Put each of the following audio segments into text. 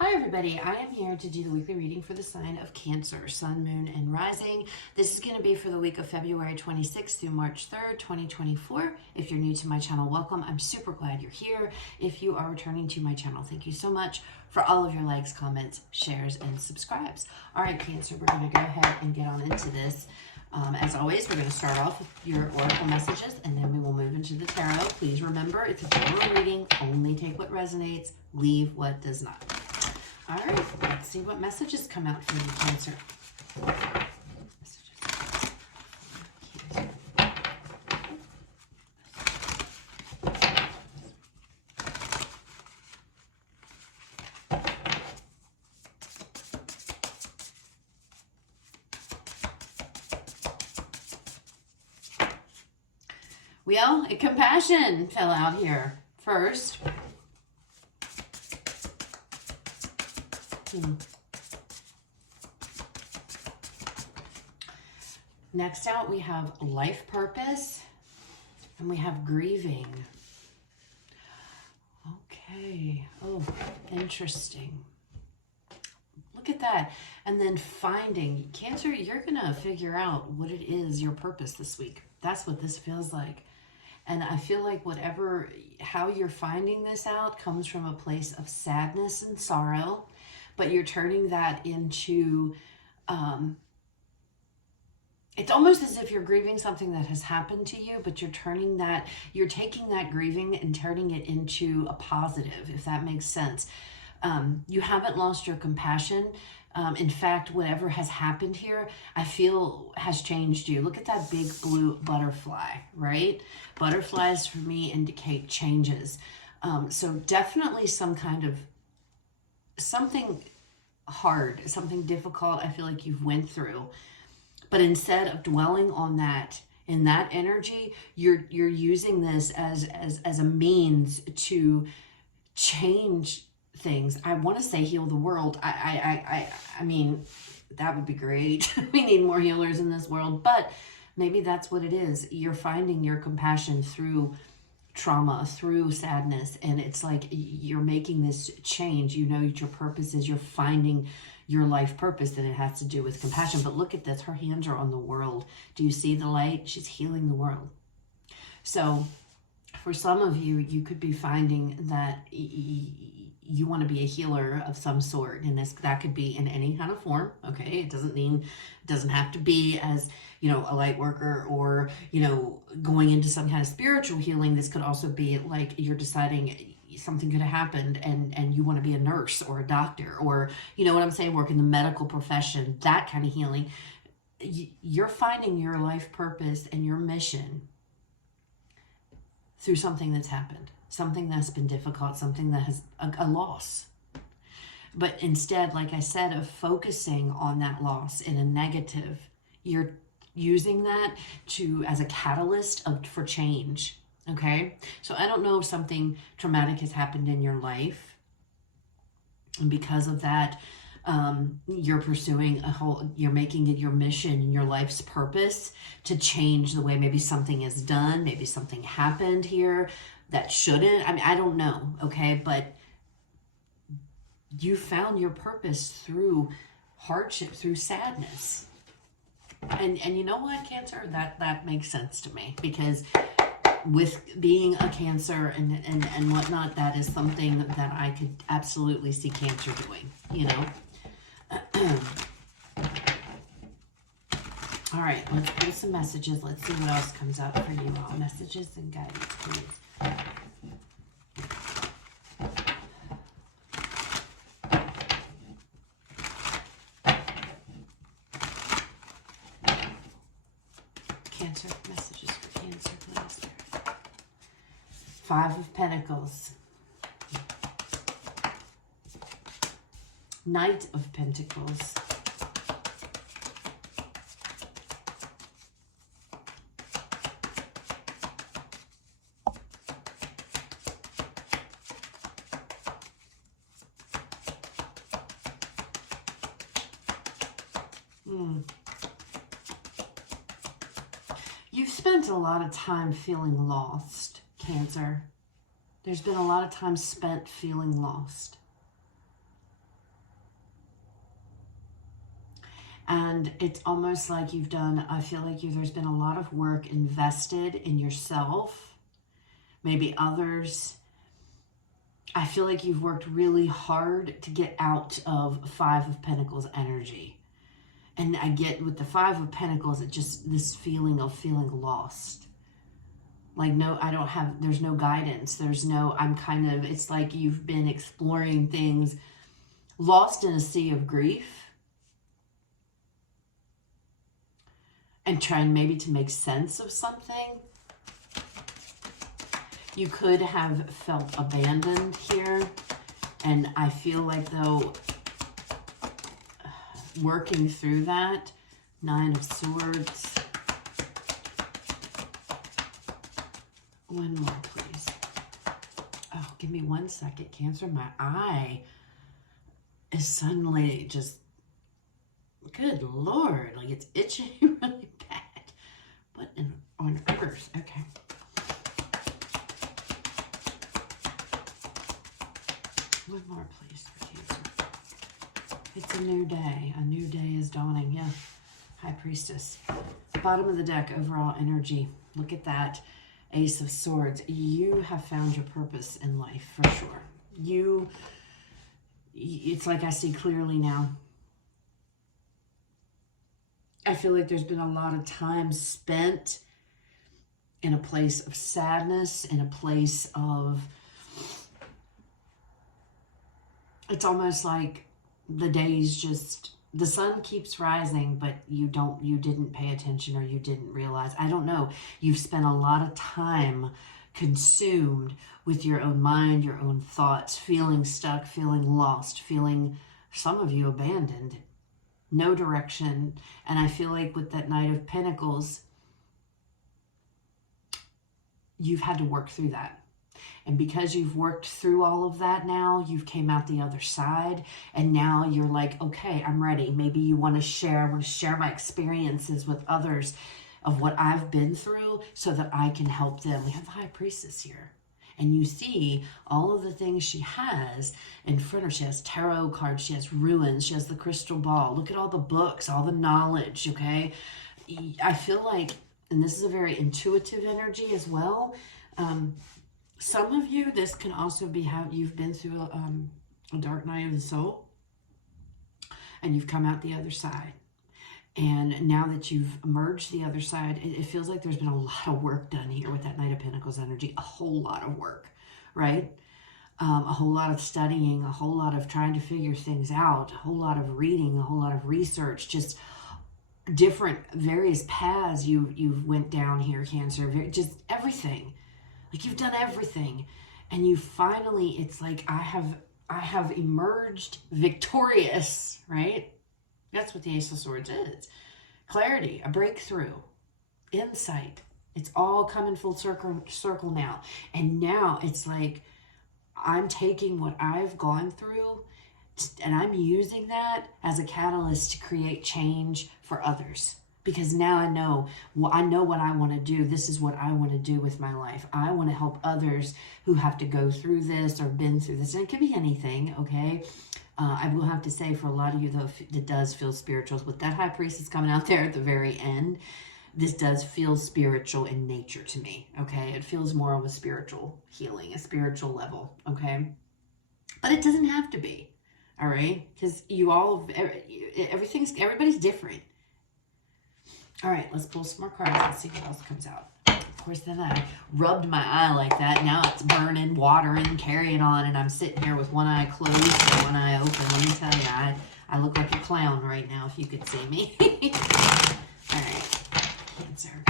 Hi everybody, I am here to do the weekly reading for the sign of Cancer, Sun, Moon, and Rising. This is going to be for the week of February 26th through March 3rd, 2024. If you're new to my channel, welcome. I'm super glad you're here. If you are returning to my channel, thank you so much for all of your likes, comments, shares, and subscribes. All right, Cancer, we're going to go ahead and get on into this. As always, we're going to start off with your oracle messages, and then we will move into the tarot. Please remember, it's a general reading. Only take what resonates, leave what does not. All right, let's see what messages come out for you, Cancer. Well, compassion fell out here first. Next out, we have life purpose, and we have grieving. Okay. Oh, interesting. Look at that. And then finding. Cancer, you're going to figure out what it is, your purpose this week. That's what this feels like. And I feel like how you're finding this out comes from a place of sadness and sorrow, but you're turning that into, it's almost as if you're grieving something that has happened to you, but you're taking that grieving and turning it into a positive, if that makes sense. You haven't lost your compassion. In fact, whatever has happened here, I feel has changed you. Look at that big blue butterfly, right? Butterflies for me indicate changes. So definitely something hard, something difficult I feel like you've went through. But instead of dwelling on that, in that energy, you're using this as a means to change things. I want to say heal the world. I mean, that would be great. We need more healers in this world, but maybe that's what it is. You're finding your compassion through trauma, through sadness, and it's like you're making this change. You know your purpose is, you're finding your life purpose, and it has to do with compassion. But look at this, her hands are on the world. Do you see the light? She's healing the world. So for some of you, you could be finding that you want to be a healer of some sort, and that could be in any kind of form. Okay, it doesn't have to be as, a light worker or, going into some kind of spiritual healing. This could also be like you're deciding something could have happened and you want to be a nurse or a doctor, or, what I'm saying, work in the medical profession, that kind of healing. You're finding your life purpose and your mission through something that's happened, something that's been difficult, something that has a loss. But instead, like I said, of focusing on that loss in a negative, you're using that as a catalyst for change. Okay? So I don't know if something traumatic has happened in your life, and because of that, you're pursuing you're making it your mission and your life's purpose to change the way maybe something is done, maybe something happened here that shouldn't. I mean, I don't know, okay? But you found your purpose through hardship, through sadness. And you know what, Cancer? That makes sense to me, because with being a Cancer and whatnot, that is something that I could absolutely see Cancer doing, All right, let's pull some messages. Let's see what else comes out for you all. Messages and guidance, please. Cancer, messages for Cancer, please. 5 of Pentacles. Knight of Pentacles. You've spent a lot of time feeling lost, Cancer. There's been a lot of time spent feeling lost. And it's almost like you've done, I feel like there's been a lot of work invested in yourself, maybe others. I feel like you've worked really hard to get out of Five of Pentacles energy. And I get with the Five of Pentacles, it just this feeling of feeling lost. Like, no, I don't have, there's no guidance. There's no, I'm kind of, it's like you've been exploring things, lost in a sea of grief. And trying maybe to make sense of something. You could have felt abandoned here. And I feel like, though, working through that, Nine of Swords. One more, please. Oh, give me 1 second, Cancer. My eye is suddenly just, good Lord, like it's itching really bad. What on earth? Okay. One more, please, for Cancer. It's a new day. A new day is dawning. Yeah. High Priestess. Bottom of the deck, overall energy. Look at that. Ace of Swords. You have found your purpose in life, for sure. It's like I see clearly now. I feel like there's been a lot of time spent in a place of sadness, in a place of, it's almost like the days just, the sun keeps rising, but you didn't pay attention, or you didn't realize. I don't know. You've spent a lot of time consumed with your own mind, your own thoughts, feeling stuck, feeling lost, feeling, some of you, abandoned, no direction. And I feel like with that Knight of Pentacles, you've had to work through that. And because you've worked through all of that now, you've came out the other side, and now you're like, okay, I'm ready. Maybe you want to share, I want to share my experiences with others of what I've been through so that I can help them. We have the High Priestess here. And you see all of the things she has in front of her. She has tarot cards, she has ruins, she has the crystal ball. Look at all the books, all the knowledge, okay? I feel like, and this is a very intuitive energy as well, some of you, this can also be how you've been through a dark night of the soul, and you've come out the other side. And now that you've emerged the other side, it feels like there's been a lot of work done here with that Knight of Pentacles energy. A whole lot of work, right? A whole lot of studying, a whole lot of trying to figure things out, a whole lot of reading, a whole lot of research, just different various paths you've went down here, Cancer, just everything. Like, you've done everything, and you finally, it's like, I have emerged victorious, right? That's what the Ace of Swords is. Clarity, a breakthrough, insight. It's all coming full circle now. And now it's like, I'm taking what I've gone through, and I'm using that as a catalyst to create change for others. Because now I know what I want to do. This is what I want to do with my life. I want to help others who have to go through this or been through this. And it could be anything, okay? I will have to say, for a lot of you, though, it does feel spiritual. With that High Priestess coming out there at the very end, this does feel spiritual in nature to me, okay? It feels more of a spiritual healing, a spiritual level, okay? But it doesn't have to be, all right? Because everybody's different. All right, let's pull some more cards and see what else comes out. Of course, then I rubbed my eye like that. Now it's burning, watering, carrying on, and I'm sitting here with one eye closed and one eye open. Let me tell you, I look like a clown right now, if you could see me. All right, Cancer.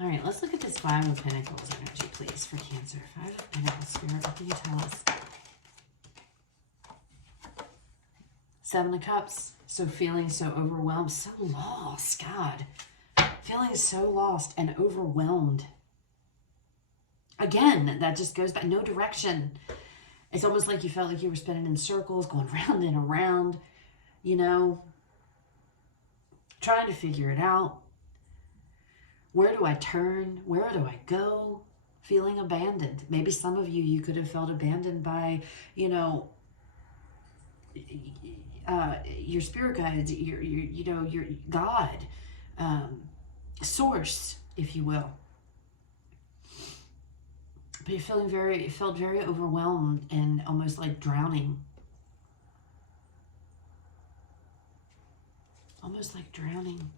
All right, let's look at this Five of Pentacles energy, please, for Cancer. Five of Pentacles, Spirit, what can you tell us? Seven of Cups. So feeling so overwhelmed, so lost, God. Feeling so lost and overwhelmed. Again, that just goes back, no direction. It's almost like you felt like you were spinning in circles, going round and around, you know, trying to figure it out. Where do I turn? Where do I go? Feeling abandoned. Maybe some of you could have felt abandoned by, you know, your spirit guides, your God, source, if you will. But you're felt very overwhelmed and almost like drowning. Almost like drowning.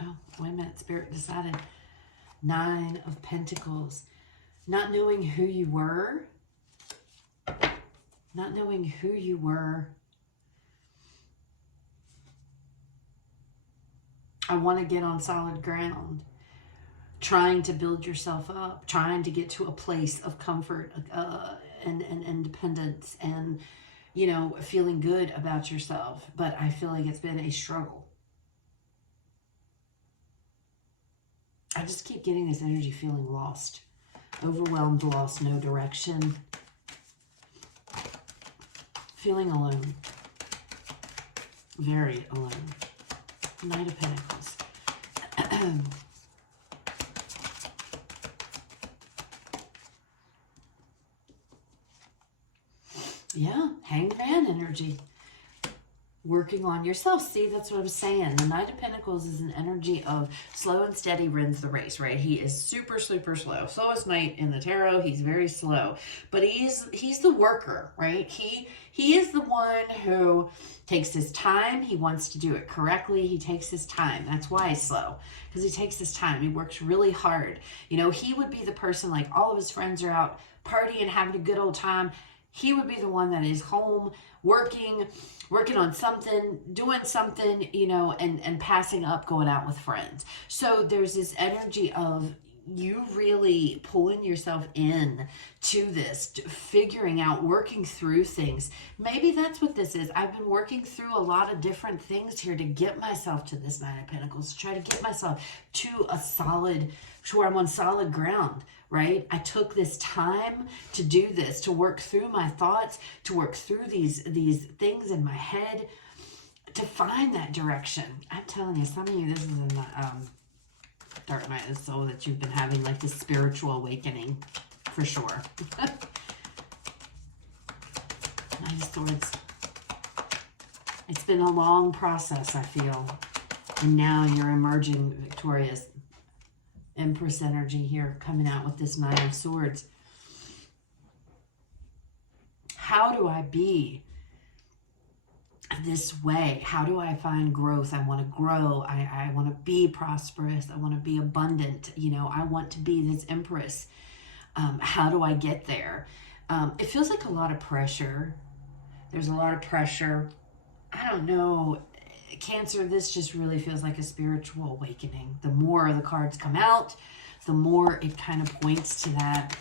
Oh, wait a minute. Spirit decided. 9 of Pentacles. Not knowing who you were. Not knowing who you were. I want to get on solid ground. Trying to build yourself up. Trying to get to a place of comfort and independence and, you know, feeling good about yourself. But I feel like it's been a struggle. I just keep getting this energy feeling lost. Overwhelmed, lost, no direction. Feeling alone. Very alone. Knight of Pentacles. Yeah, Hanged Man energy. Working on yourself. See, that's what I was saying. The Knight of Pentacles is an energy of slow and steady wins the race, right? He is super, super slow. Slowest knight in the tarot. He's very slow. But he's the worker, right? He is the one who takes his time. He wants to do it correctly. He takes his time. That's why he's slow. Because he takes his time. He works really hard. You know, he would be the person, like all of his friends are out partying, having a good old time. He would be the one that is home working on something, doing something, you know, and passing up, going out with friends. So there's this energy of you really pulling yourself in to this, figuring out, working through things. Maybe that's what this is. I've been working through a lot of different things here to get myself to this Nine of Pentacles, to try to get myself to where I'm on solid ground. Right? I took this time to do this, to work through my thoughts, to work through these things in my head, to find that direction. I'm telling you, some of you, this is in the Dark Night of the Soul that you've been having like this spiritual awakening, for sure. Nine of Swords. It's been a long process, I feel. And now you're emerging victorious. Empress energy here coming out with this Nine of Swords. How do I be this way? How do I find growth? I want to grow. I want to be prosperous. I want to be abundant. You know, I want to be this Empress. How do I get there? It feels like a lot of pressure. There's a lot of pressure. I don't know. Cancer, this just really feels like a spiritual awakening. The more the cards come out, the more it kind of points to that.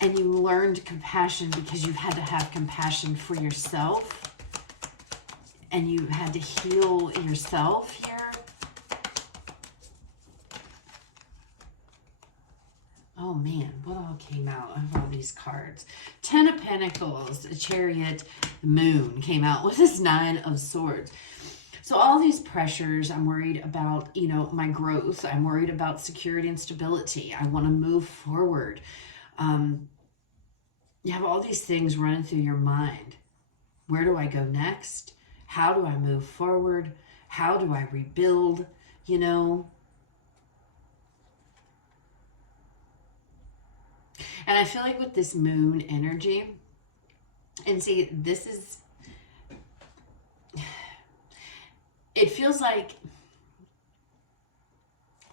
And you learned compassion because you've had to have compassion for yourself. And you had to heal yourself here. Oh man, what all came out of all these cards? 10 of Pentacles, a Chariot, Moon came out with this 9 of Swords. So all these pressures, I'm worried about, you know, my growth. I'm worried about security and stability. I want to move forward. You have all these things running through your mind. Where do I go next? How do I move forward? How do I rebuild? You know? And I feel like with this moon energy, and see, this is, it feels like,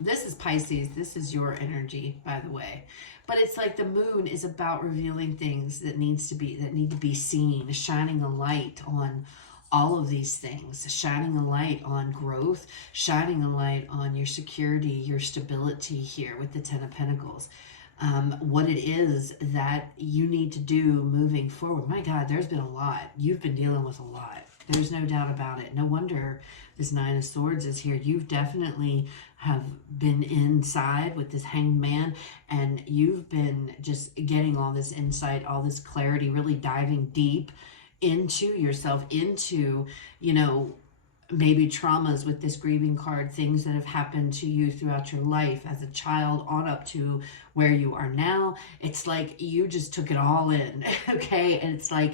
this is Pisces. This is your energy, by the way. But it's like the moon is about revealing things that need to be seen, shining a light on all of these things, shining a light on growth, shining a light on your security, your stability here with the 10 of Pentacles. What it is that you need to do moving forward. My God, there's been a lot. You've been dealing with a lot. There's no doubt about it. No wonder this 9 of Swords is here. You've definitely have been inside with this Hanged Man, and you've been just getting all this insight, all this clarity, really diving deep into yourself, into, you know, maybe traumas with this grieving card, things that have happened to you throughout your life as a child on up to where you are now. It's like you just took it all in, okay? And it's like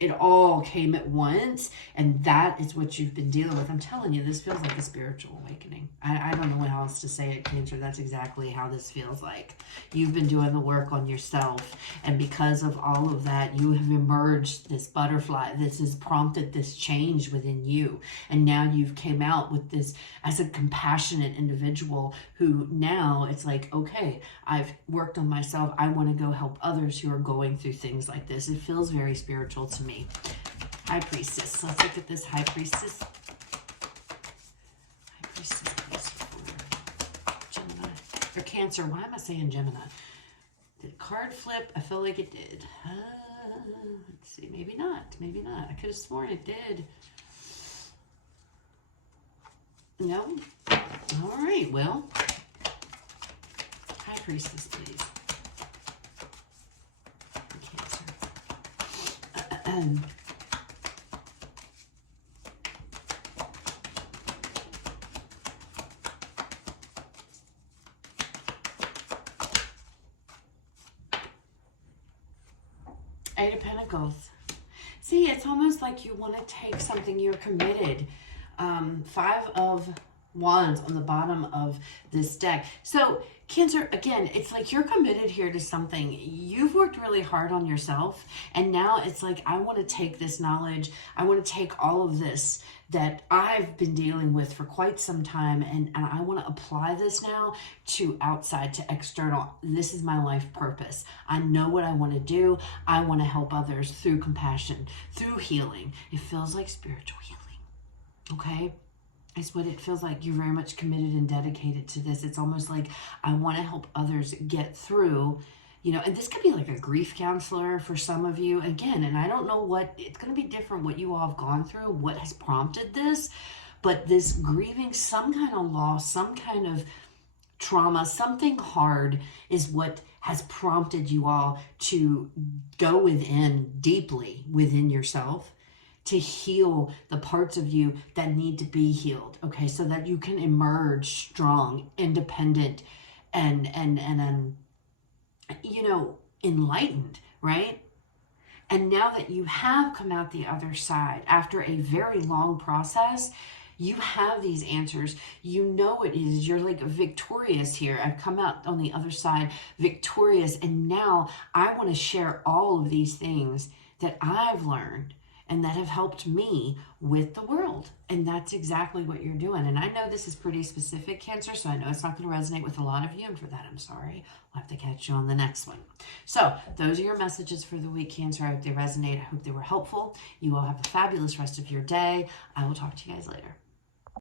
it all came at once, and that is what you've been dealing with. I'm telling you, this feels like a spiritual awakening. I don't know how else to say it, Cancer. That's exactly how this feels like. You've been doing the work on yourself, and because of all of that, you have emerged this butterfly. This has prompted this change within you, and now you've came out with this as a compassionate individual who now it's like, okay, I've worked on myself. I want to go help others who are going through things like this. It feels very spiritual to me. High Priestess. Let's look at this High Priestess. High Priestess, please, for Gemini. For Cancer. Why am I saying Gemini? Did card flip? I feel like it did. Let's see. Maybe not. Maybe not. I could have sworn it did. No? All right. Well, High Priestess, please. Cancer. Eight of Pentacles. See, it's almost like you want to take something, you're committed. Five of Wands on the bottom of this deck. So Cancer, again, it's like you're committed here to something. You've worked really hard on yourself, and now it's like, I want to take this knowledge, I want to take all of this that I've been dealing with for quite some time, and I want to apply this now to outside, to external. This is my life purpose. I know what I want to do. I want to help others through compassion, through healing. It feels like spiritual healing, okay? It's what it feels like. You're very much committed and dedicated to this. It's almost like I want to help others get through, you know, and this could be like a grief counselor for some of you. Again, and I don't know what, it's going to be different what you all have gone through, what has prompted this, but this grieving some kind of loss, some kind of trauma, something hard is what has prompted you all to go within, deeply within yourself, to heal the parts of you that need to be healed, okay, so that you can emerge strong, independent, and you know, enlightened, right? And now that you have come out the other side after a very long process, you have these answers. You know it is. You're like victorious here. I've come out on the other side victorious, and now I want to share all of these things that I've learned and that have helped me with the world. And that's exactly what you're doing. And I know this is pretty specific, Cancer, so I know it's not going to resonate with a lot of you, and for that, I'm sorry. I'll have to catch you on the next one. So those are your messages for the week, Cancer. I hope they resonate. I hope they were helpful. You all have a fabulous rest of your day. I will talk to you guys later.